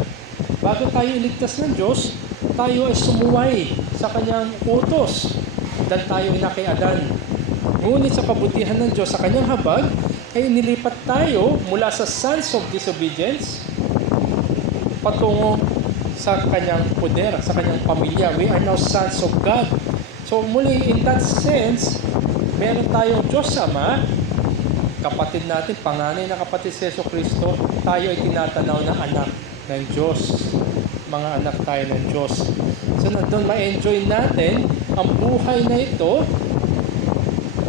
bago tayo iligtas ng Diyos, tayo ay sumuway sa kanyang utos dahil tayo ay na kay Adan. Ngunit sa kabutihan ng Diyos sa kanyang habag, ay inilipat tayo mula sa sons of disobedience patungo sa kanyang poder, sa kanyang pamilya. We are now sons of God. So muli, in that sense, meron tayong Diyos Ama, kapatid natin, panganay na kapatid si Yesu Kristo, tayo ay tinatanaw na anak ng Diyos. Mga anak tayo ng Diyos. So nandun ma-enjoy natin ang buhay na ito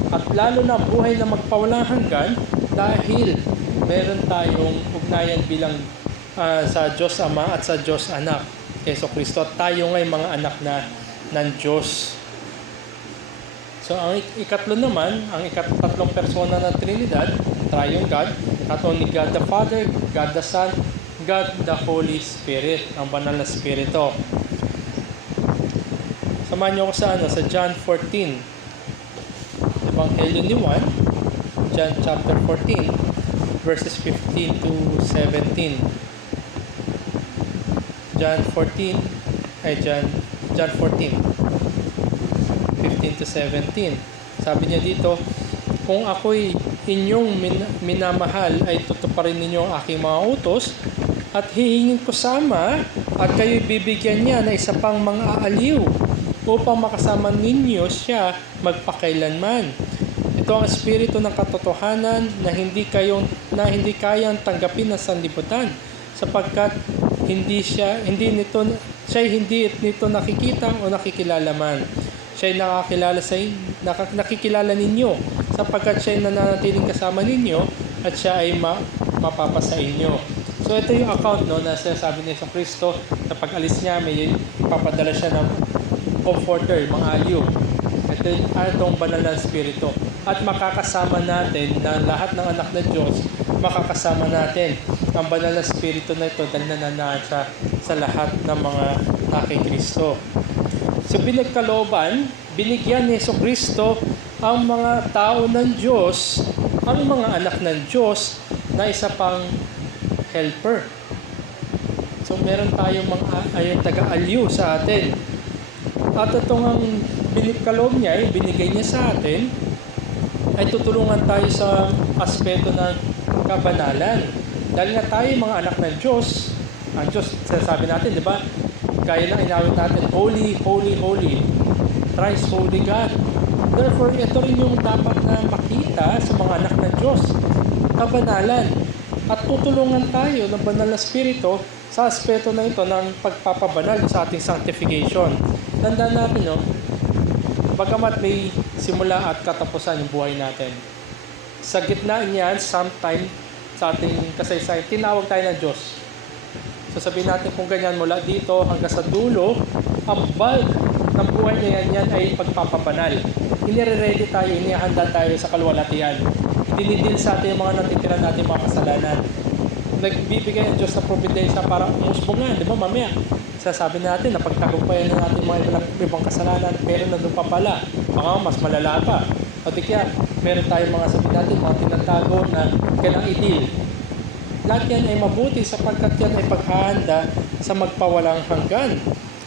at lalo na buhay na magpawalang hanggan dahil meron tayong ugnayan bilang sa Diyos Ama at sa Diyos Anak, Yesu Kristo. Tayo nga'y mga anak na ng Diyos. So ang ikatlo naman, ang tatlong persona ng Trinidad, Triune God, not only God the Father, God the Son, God the Holy Spirit, ang banal na Espiritu. Samahan niyo ako sa John 14. Ebanghelyo ni Juan, John chapter 14, verses 15 to 17. John 14, 15 to 17. Sabi niya dito, kung ako'y inyong minamahal, ay tutuparin ninyo ang aking mga utos, at hihingin ko sama, at kayo'y bibigyan niya na isa pang mga aaliw, upang makasama ninyo siya magpakailanman. Ito ang espiritu ng katotohanan na hindi kayang tanggapin ng sanlibutan, sapagkat hindi nito nakikita o nakikilala man. Siya'y nakikilala ninyo, sapagkat siya'y nananatiling kasama ninyo at siya ay mapapasa inyo. So ito yung account na sinasabi ni Yesu Kristo na pag alis niya, may papadala siya ng comforter, mga aliw. Ito yung banal na Espiritu. At makakasama natin na lahat ng anak ng Diyos, makakasama natin ang banal na Espiritu na ito dahil nananaan siya sa lahat ng mga kay Kristo. So pinagkalooban, binigyan ni Yesu Kristo ang mga tao ng Diyos, ang mga anak ng Diyos na isa pang helper. So meron tayong mga taga-aliw sa atin. At itong ang pinagkaloob niya, binigay niya sa atin, ay tutulungan tayo sa aspeto ng kabanalan. Dahil nga tayo mga anak ng Diyos, ang Diyos, sinasabi natin, di ba? Gaya ng inawit natin, Holy, Holy, Holy, Thrice Holy God. Therefore, ito rin yung dapat na makita sa mga anak ng Diyos, kabanalan. At tutulungan tayo ng banal na Espiritu sa aspeto na ito ng pagpapabanal sa ating sanctification. Tandaan natin, no? Bagamat may simula at katapusan yung buhay natin, sa gitna niyan, sometime sa ating kasaysayan, tinawag tayo ng Diyos. So sabihin natin kung ganyan mula dito hanggang sa dulo, ang bulk ng buhay niya yan ay pagpapabanal. Inire-ready tayo, inihanda tayo sa kalwalatian. Dinidil sa atin yung mga natitira natin mga kasalanan. Nagbibigay ang Diyos ng providensya para umusbungan. Di ba mamaya? Sasabi natin na pagtagumpayan na natin mga ibang kasalanan, pero nandun pa pala. Baka mas malala pa. O di kaya, meron tayong mga sabi natin, mga tinatago na kailang idil. Lahat yan ay mabuti sapagkat yan ay paghahanda sa magpawalang hanggan.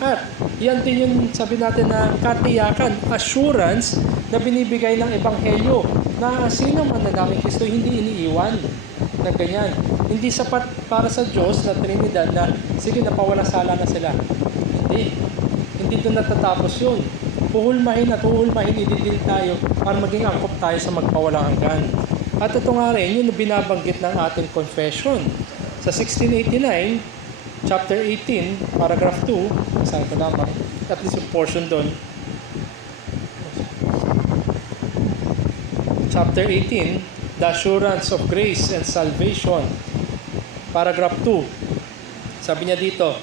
At yan din yung sabi natin na katiyakan, assurance na binibigay ng Ebanghelyo na sino man nagamit Kristo hindi iniiwan na ganyan. Hindi sapat para sa Diyos na Trinidad na sige napawalang sala na sila. Hindi doon natatapos yun. Huhulmahin, ididil tayo para maging angkop tayo sa magpawalang hanggan. At ito nga rin, yun binabanggit ng ating confession. Sa 1689, chapter 18, paragraph 2, saan ko naman, at least yung portion doon. Chapter 18, the assurance of grace and salvation. Paragraph 2, sabi niya dito,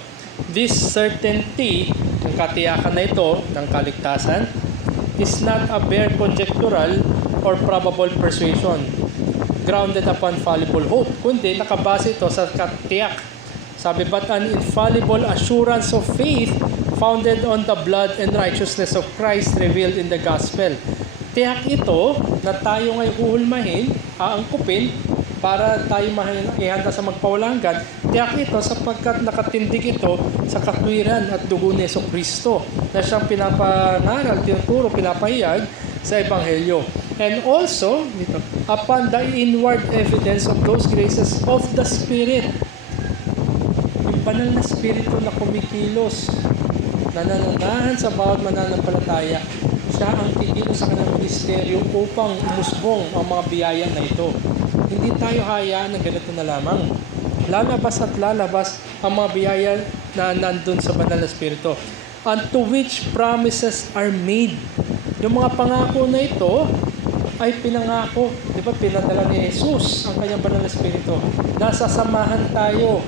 this certainty, ang katiyakan na ito ng kaligtasan, is not a bare conjectural or probable persuasion grounded upon fallible hope, kundi nakabase ito sa katiyak. Sabi, but an infallible assurance of faith founded on the blood and righteousness of Christ revealed in the gospel. Tiyak ito na tayo ngay huhulmahin, aangkupin para tayo ihanda sa magpawalanggan. Tiyak ito sapagkat nakatindig ito sa katwiran at dugo ni Jesucristo na siyang pinapangaral, tinuturo, pinapahayag sa Ebanghelyo. And also, upon the inward evidence of those graces of the Spirit. Yung banal na Espiritu na kumikilos, nanananahan sa bawat mananampalataya, siya ang kikilos sa kanyang ministeryo upang umusbong ang mga biyaya na ito. Hindi tayo hayaan ng ganito na lamang. Lalabas at lalabas ang mga biyaya na nandun sa banal na Espiritu. Unto which promises are made. Yung mga pangako na ito ay pinangako. Di ba, pinadala ni Jesus ang kanyang banal na Espiritu. Nasasamahan tayo.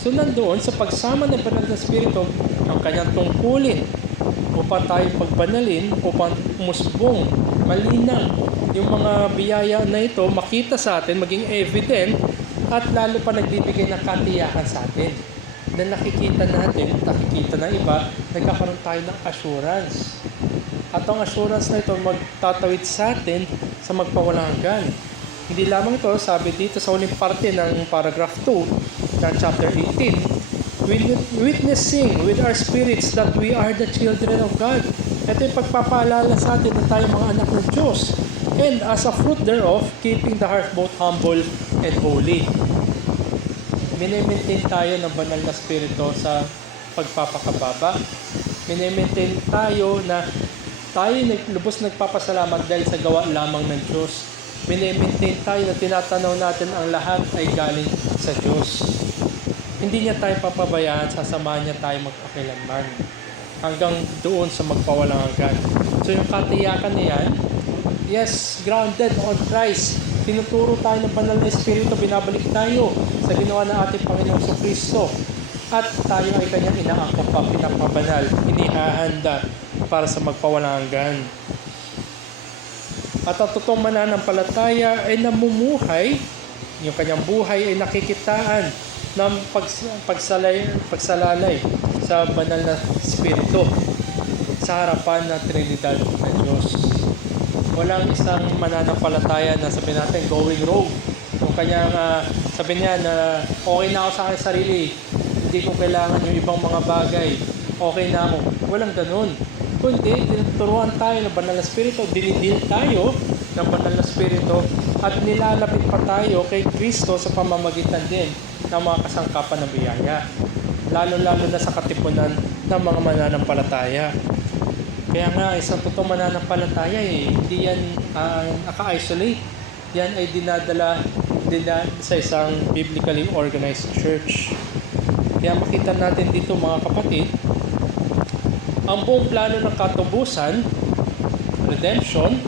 So nandoon sa pagsama ng banal na Espiritu, ang kanyang tungkulin upang tayo pagbanalin, upang umusbong, malinang yung mga biyaya na ito, makita sa atin, maging evident, at lalo pa nagbibigay ng katiyakan sa atin. Na nakikita natin, nakikita ng iba, nagkakaroon tayo ng assurance. At ang assurance na ito magtatawid sa atin sa magpawalanggan. Hindi lamang ito, sabi dito sa huling parte ng paragraph 2 ng chapter 18, witnessing with our spirits that we are the children of God. Ito yung pagpapaalala sa atin na tayo mga anak ng Diyos. And as a fruit thereof, keeping the heart both humble and holy. Minimaintain tayo ng banal na spirito sa pagpapakababa. Minimaintain tayo na tayo lubos nagpapasalamat dahil sa gawa lamang ng Diyos. Minimaintain tayo na tinatanaw natin ang lahat ay galing sa Diyos. Hindi niya tayo papabayaan, sasamahan niya tayo magpakilanman hanggang doon sa magpawalang hanggan. So yung katiyakan niyan, yes, grounded on Christ. Tinuturo tayo ng banal na Espiritu, binabalik tayo sa ginawa ng ating Panginoong Jesucristo. At tayo ay kanyang inaangkop pa, pinapabanal, inihahanda para sa magpawalang hanggan. At ang totoong mananampalataya ay namumuhay, yung kanyang buhay ay nakikitaan ng pagsalalay sa banal na Espiritu sa harapan ng Trinidad ng Diyos. Walang isang mananampalataya na sabihin natin going rogue. Kung kanyang sabihin niya na okay na ako sa aking sarili, hindi ko kailangan yung ibang mga bagay, okay na ako. Walang ganun. Kundi, tinuturuan tayo ng banal na Espiritu, dinidil tayo ng banal na Espiritu at nilalapit pa tayo kay Kristo sa pamamagitan din ng mga kasangkapan ng biyaya. Lalo-lalo na sa katipunan ng mga mananampalataya. Kaya nga, isang totoong mananampalataya hindi yan naka-isolate. Yan ay dinadala sa isang biblically organized church. Kaya makita natin dito mga kapatid, ang buong plano ng katubusan, redemption,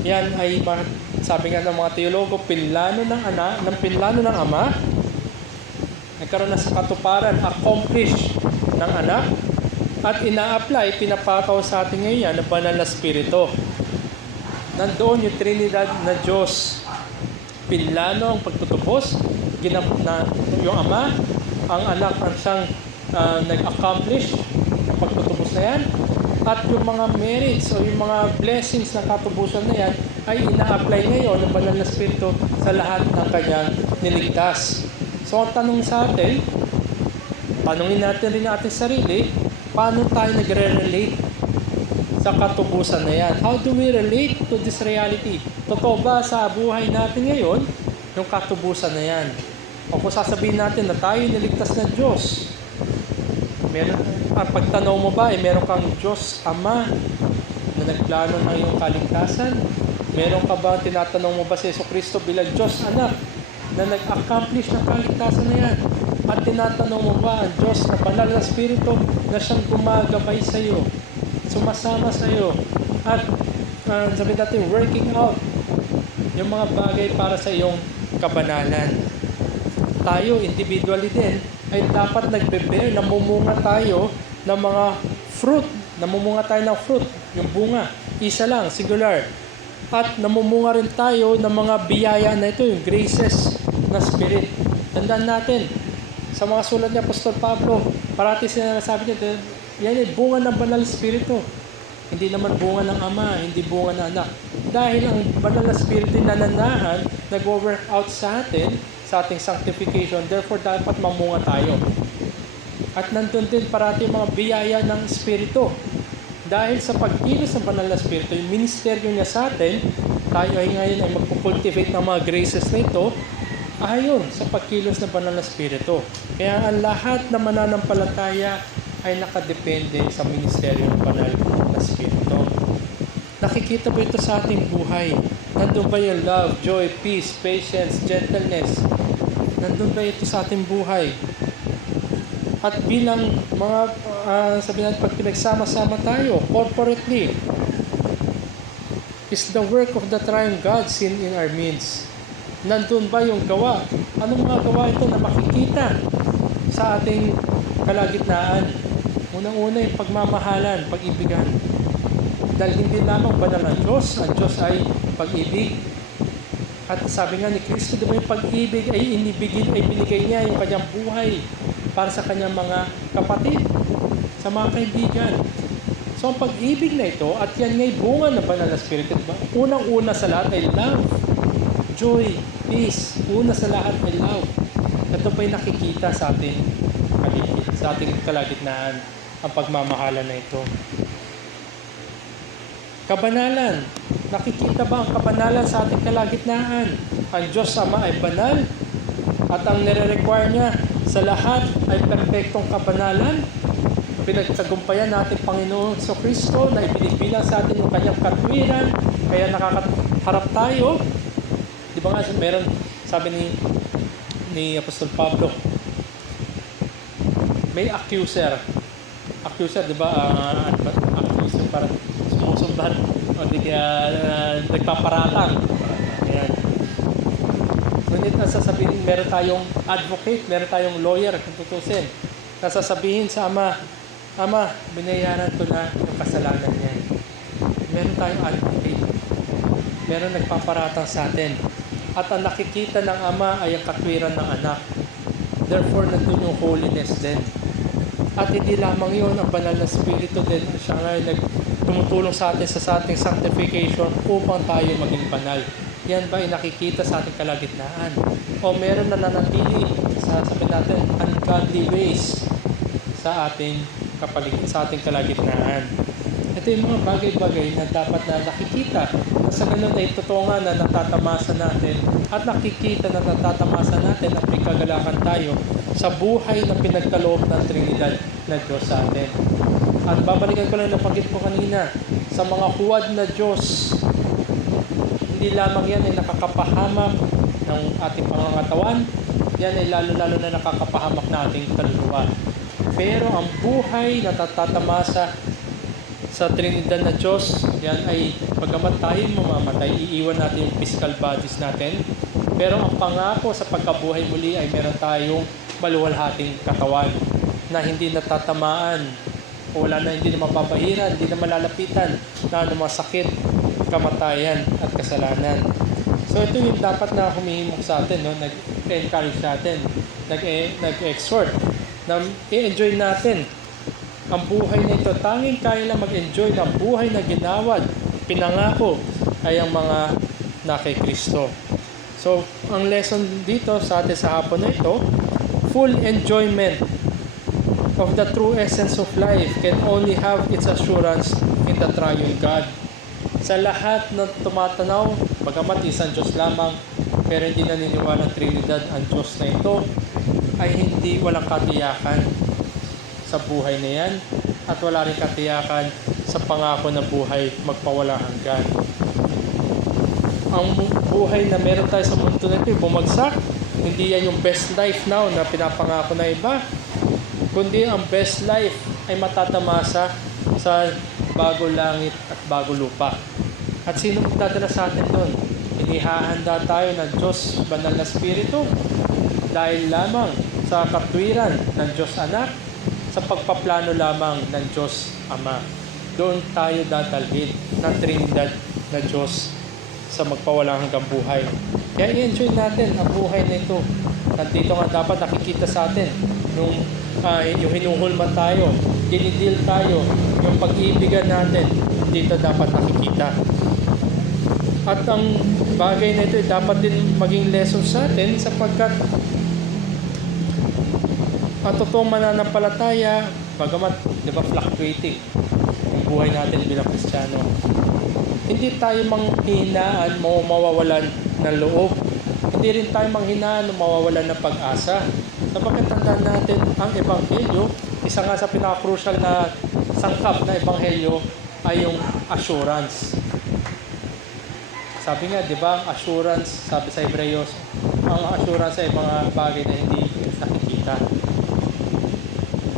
yan ay sabi nga ng mga teologo, pinlano ng Ama, nagkaroon na sa katuparan, accomplish ng anak, at ina-apply, pinapataw sa atin ngayon ang banal na Espiritu. Nandoon yung Trinidad na Diyos. Pinlano ang pagtutubos, na yung Ama, ang anak ang siyang nag-accomplish ang pagtutubos na yan, at yung mga merits o yung mga blessings na katubusan na yan ay ina-apply ngayon ng banal na Espiritu sa lahat ng kanyang niligtas. So ang tanong sa atin, tanungin natin rin ang ating sarili, paano tayo nagre-relate sa katubusan na yan? How do we relate to this reality? Totoo ba sa buhay natin ngayon yung katubusan na yan? O kung sasabihin natin na tayo niligtas ng Diyos, pagtanaw mo ba, meron kang Diyos Ama na nagplano ng iyong kaligtasan? Meron ka ba, tinatanong mo ba si Jesucristo bilang Diyos Anak na nag-accomplish ng kaligtasan na yan? At tinatanong mo ba ang Diyos na banal na Espiritu na siyang gumagabay sa iyo, sumasama sa iyo, at sabi natin, working out yung mga bagay para sa iyong kabanalan? Tayo, individually din, ay dapat nagbe-bear, namumunga tayo ng mga fruit, namumunga tayo ng fruit, yung bunga, isa lang, singular. At namumunga rin tayo ng mga biyaya na ito, yung graces na Spirit. Tandaan natin, sa mga sulat ni Apostol Pablo, parati sinasabi niya, yan ay bunga ng banal Espiritu. Hindi naman bunga ng Ama, hindi bunga ng Anak. dahil ang banal na Espiritu nananahan, nag-work out sa atin, sa ating sanctification, therefore dapat mamunga tayo. At nandun din parati yung mga biyaya ng Espiritu. Dahil sa pagkilos ng banal na Espiritu, yung ministeryo niya sa atin, tayo ay ngayon ay magpukultivate ng mga graces na ito, ayon sa pagkilos ng banal na Espiritu. Kaya ang lahat na mananampalataya ay nakadepende sa ministeryo ng banal na Espiritu. Nakikita ba ito sa ating buhay? Nandun ba yung love, joy, peace, patience, gentleness? Nandun ba ito sa ating buhay? At bilang mga, sabihin natin, pag pinagsama-sama tayo, corporately, is the work of the triune God seen in our midst? Nandun ba yung gawa? Anong mga gawa ito na makikita sa ating kalagitnaan? Unang-una yung pagmamahalan, pag-ibigan. Dahil hindi lamang banal ang Diyos ay pag-ibig. At sabi nga ni Kristo, di ba yung pag-ibig ay binigay niya yung kanyang buhay para sa kanyang mga kapatid, sa mga kaibigan. So ang pag-ibig na ito, at yan nga'y bunga ng banal na Espiritu, diba? Unang-una sa lahat ay love, joy, peace. Una sa lahat ay love. Ito pa'y nakikita sa ating paligid, sa ating kalagitnaan, ang pagmamahalan na ito. Kabanalan. Nakikita ba ang kabanalan sa ating kalagitnaan? Ang Diyos Ama ay banal at ang nire-require niya sa lahat ay perpektong kabanalan. Pinagtagumpayan natin Panginoon sa Kristo na ibinibilang sa atin yung kanyang katwiran, kaya nakakaharap tayo. Di ba nga, meron, sabi ni Apostol Pablo, may accuser. Accuser, di ba? Accuser para sumusumbat o di kaya nagpaparatang. Ayan. Ngunit nasasabihin, meron tayong advocate, meron tayong lawyer kung tutusin. Nasasabihin sa Ama, binayaran ko na yung kasalanan niya. Meron tayong advocate. Meron nagpaparatang sa atin. At ang nakikita ng Ama ay ang katwiran ng anak. Therefore, nandun yung holiness din. At hindi lamang yun, ang banal na Espiritu din, siya nga ay tumutulong sa atin sa ating sanctification upang tayo maging banal. Yan ba ay nakikita sa ating kalagitnaan? O meron na nanatili sa, sabi natin, ungodly ways sa ating kalagitnaan. Ito yung mga bagay-bagay na dapat na nakikita. Na sa ganun ay totoo nga na natatamasa natin at nakikita na natatamasa natin at may kagalakan tayo sa buhay na pinagkaloob ng Trinidad na Diyos sa atin. At babalikan ko lang napagit ko kanina, sa mga huwad na Diyos, hindi lamang yan ay nakakapahamak ng ating pangangatawan, yan ay lalo-lalo na nakakapahamak na ating kaluluwa. Pero ang buhay na tatatamasa sa Trinidad na Diyos, yan ay pagkamat tayo mamamatay, iiwan natin yung physical bodies natin. Pero ang pangako sa pagkabuhay muli ay meron tayong maluwalhating katawan na hindi natatamaan o wala na, hindi na mapapahiran, hindi na malalapitan na mga sakit, kamatayan at kasalanan. So ito yung dapat na humihimok sa atin, no? Nag-encourage natin, nag-exhort na i-enjoy natin ang buhay na ito. Tanging kaya lang mag-enjoy ng buhay na ginawad, pinangako ay ang mga na kay Kristo. So ang lesson dito sa atin sa hapon na ito, full enjoyment of the true essence of life can only have its assurance in the triune God. Sa lahat ng tumatanaw, bagamat isang Diyos lamang, pero hindi naniniwala ng Trinidad, ang Diyos na ito ay walang katiyakan sa buhay na yan at wala rin katiyakan sa pangako na buhay magpawalang hanggan. Ang buhay na meron tayo sa mundo na ito, bumagsak, hindi yan yung best life now na pinapangako na iba, kundi ang best life ay matatamasa sa bago langit at bago lupa. At sino magdadala sa atin doon? Inihahanda tayo ng Diyos Banal na Espiritu dahil lamang sa katwiran ng Diyos Anak, sa pagpaplano lamang ng Diyos Ama. Doon tayo dadalhin ng Trinidad na Diyos sa magpawalang hanggang buhay. Kaya i-enjoy natin ang buhay na ito. Nandito nga dapat nakikita sa atin nung yung hinuhulman tayo, dinidil tayo, yung pag-iibigan natin, dito dapat nakikita. At ang bagay na ito ay dapat din maging lesson sa atin sapagkat ang totoong mananampalataya, bagamat, di ba, fluctuating ang buhay natin bilang Kristiyano. Hindi tayo manghinaan, mawawalan ng loob. Hindi rin tayo manghinaan, mawawalan ng pag-asa. Sapagkat tandaan natin ang Ebanghelyo, isa nga sa pinaka-crucial na sangkap na Ebanghelyo ay yung assurance. Sabi nga, di ba, ang assurance, sabi sa Hebreyos, ang assurance ay mga bagay na hindi nakikita.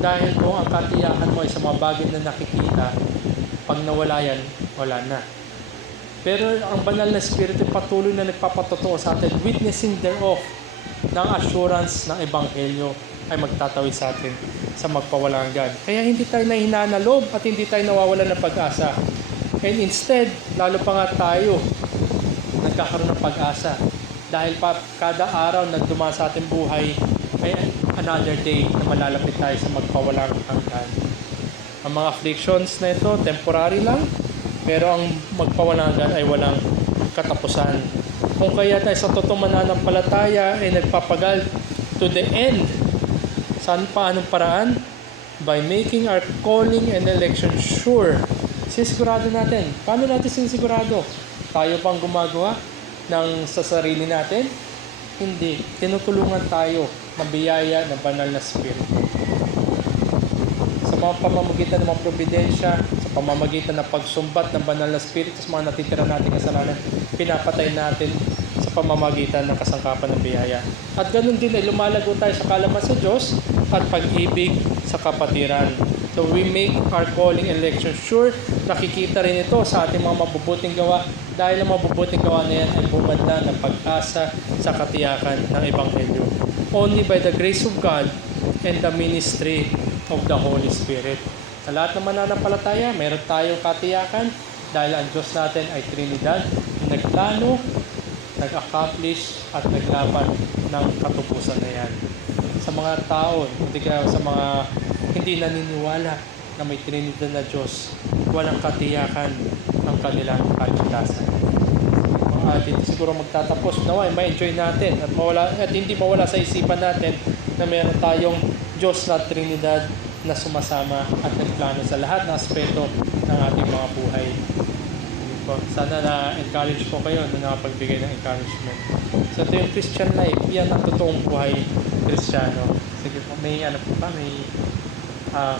Dahil kung ang katiyakan mo ay sa mga bagay na nakikita, pag nawala yan, wala na. Pero ang banal na Espiritu patuloy na nagpapatotoo sa atin, witnessing thereof ng assurance ng Ebanghelyo ay magtatawid sa atin sa magpawalang hanggan. Kaya hindi tayo nahihinaan na loob at hindi tayo nawawalan ng pag-asa. And instead, lalo pa nga tayo nagkakaroon ng pag-asa. Dahil pa kada araw na dumaan sa ating buhay ay another day na malalapit tayo sa magpawalang hanggan. Ang mga afflictions na ito, temporary lang, pero ang magpawalang hanggan ay walang katapusan. Kung kaya tayo sa totoong mananampalataya ay nagpapagal to the end, saan pa, anong paraan? By making our calling and election sure. Sinisigurado natin. Paano natin sinisigurado? Tayo bang gumagawa ng sa sarili natin? Hindi. Tinutulungan tayo ng biyaya ng banal na Espiritu. Sa mga pamamagitan ng mga providensya, sa pamamagitan ng pagsumbat ng banal na Espiritu sa mga natitira nating kasalanan, pinapatay natin sa pamamagitan ng kasangkapan ng biyaya. At ganun din ay lumalago tayo sa kalaman sa Diyos at pag-ibig sa kapatiran. So we make our calling and election sure. Nakikita rin ito sa ating mga mabubuting gawa dahil ang mabubuting gawa na yan ay bumanda ng pag-asa sa katiyakan ng Ebanghelyo. Only by the grace of God and the ministry of the Holy Spirit. Sa lahat ng mananampalataya, meron tayong katiyakan dahil ang Diyos natin ay Trinidad, nagplano, nag-accomplish at naglaban ng katubusan na yan. Sa mga tao, hindi kaya sa mga hindi naniniwala na may Trinidad na Diyos, walang katiyakan ng kanilang kaligtasan. At ito siguro magtatapos naway ma-enjoy natin at hindi mawala sa isipan natin na meron tayong Diyos na Trinidad na sumasama at nagplano sa lahat ng aspeto ng ating mga buhay. Sana na-encourage po kayo na nakapagbigay ng encouragement. So ito yung Christian life, yan ang totoong buhay Kristiyano. Sige po, may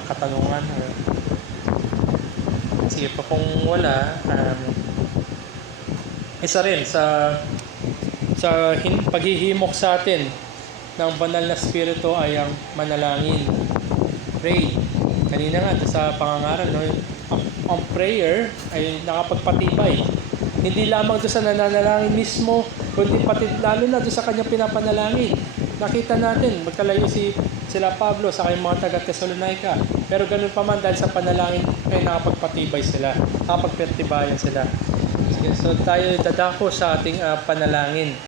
katanungan? Sige po, kung wala, isa rin sa paghihimok sa atin ng banal na Espiritu ay ang manalangin. Pray. Kanina nga sa pangangaral, no, ang prayer ay nakapagpatibay. Hindi lamang doon sa nananalangin mismo, kundi pati lalo na doon sa kanyang pinapanalangin. Nakita natin, magkalayo sila Pablo sa kanyang mga taga-Thessalonica. Pero ganun pa man dahil sa panalangin ay nakapagpatibay sila, nakapagpertibayan sila. So tayo dadako sa ating panalangin.